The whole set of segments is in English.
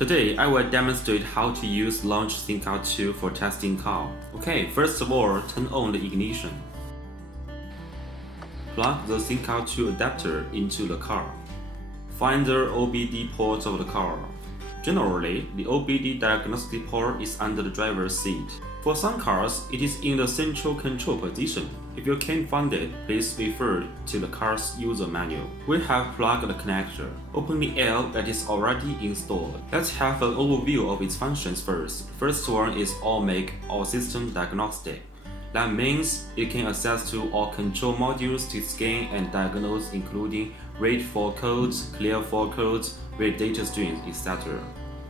Today, I will demonstrate how to use Launch Thinkcar 2 for testing car. Okay, first of all, turn on the ignition. Plug the Thinkcar 2 adapter into the car. Find the OBD port of the car. Generally, the OBD diagnostic port is under the driver's seat. For some cars, it is in the central control position. If you can't find it, please refer to the car's user manual. We have plugged the connector. Open the L that is already installed. Let's have an overview of its functions first. First one is All Make, All System Diagnostic. That means it can access to all control modules to scan and diagnose, including read fault codes, clear fault codes, read data streams, etc.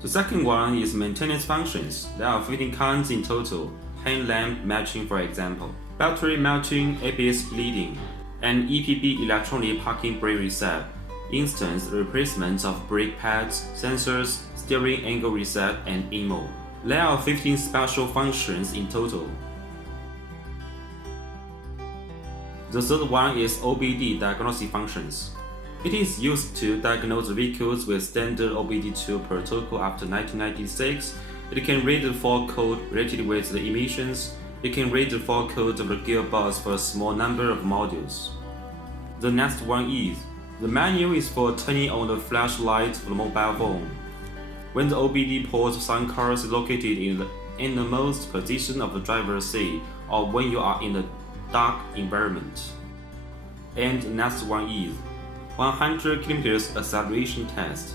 The second one is maintenance functions. There are 15 kinds in total. Hand lamp matching, for example, battery matching, ABS bleeding, and EPB electronic parking brake reset, instance replacement of brake pads, sensors, steering angle reset, and IMO. There are 15 special functions in total. The third one is OBD diagnostic functions. It is used to diagnose vehicles with standard OBD2 protocol after 1996. It can read the fault code related with the emissions. It can read the fault code of the gearbox for a small number of modules. The next one is the menu is for turning on the flashlight for the mobile phone. When the OBD port of some cars is located in the innermost position of the driver's seat, or when you are in a dark environment. And the next one is 100 km acceleration test.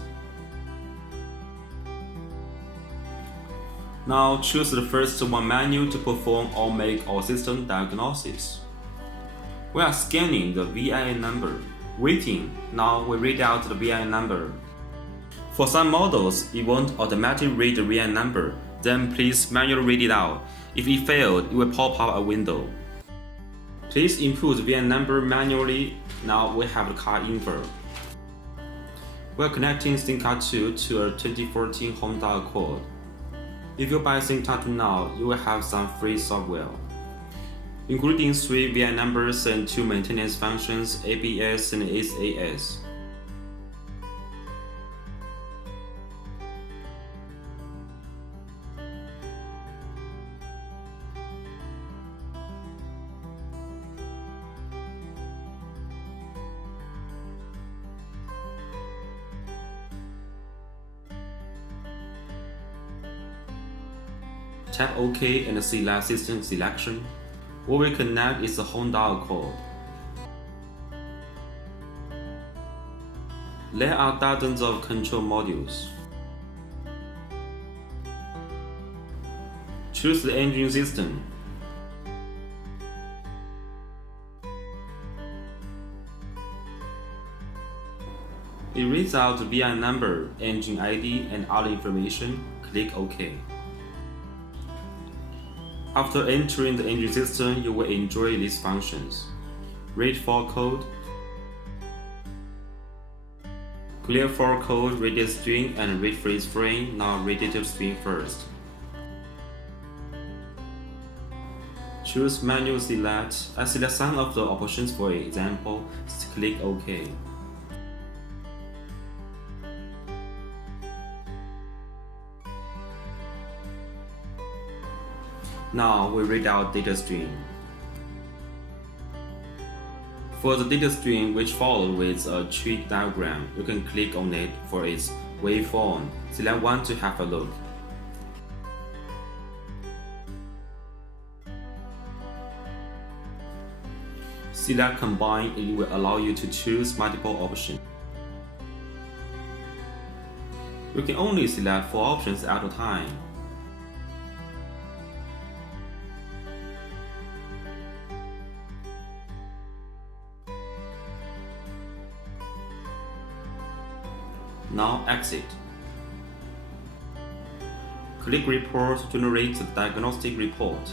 Now choose the first one menu to perform All Make, All System Diagnosis. We are scanning the VIN number. Waiting. Now we read out the VIN number. For some models, it won't automatically read the VIN number. Then please manually read it out. If it failed, it will pop up a window. Please input the VIN number manually. Now we have the car info. We are connecting Thinkcar 2 to a 2014 Honda Accord. If you buy Thinkcar 2 now, you will have some free software, including 3 VIN numbers and 2 maintenance functions, ABS and SAS. Tap OK and select System Selection. What we connect is the Honda Accord. There are dozens of control modules. Choose the engine system. It reads out the VIN number, engine ID, and other information. Click OK. After entering the engine system, you will enjoy these functions. Read fault code, clear fault code, read data string, and read freeze frame. Now read data string first. Choose manual select. I select some of the options for example. Click OK. Now we read out data stream. For the data stream which follows with a tree diagram, you can click on it for its waveform. Select one to have a look. Select Combine. It will allow you to choose multiple options. You can only select 4 options at a time. Now exit. Click Report to generate the diagnostic report.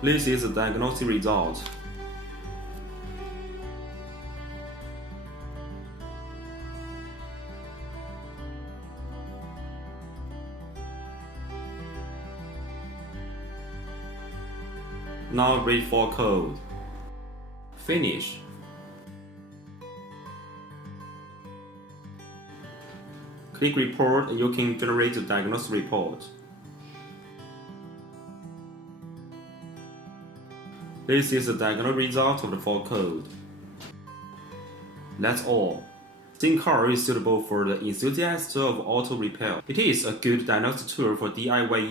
This is the diagnostic result. Now read fault code. Finish. Click Report and you can generate the diagnosis report. This is the diagnostic result of the fault code. That's all. Thinkcar is suitable for the enthusiast of auto repair. It is a good diagnostic tool for DIY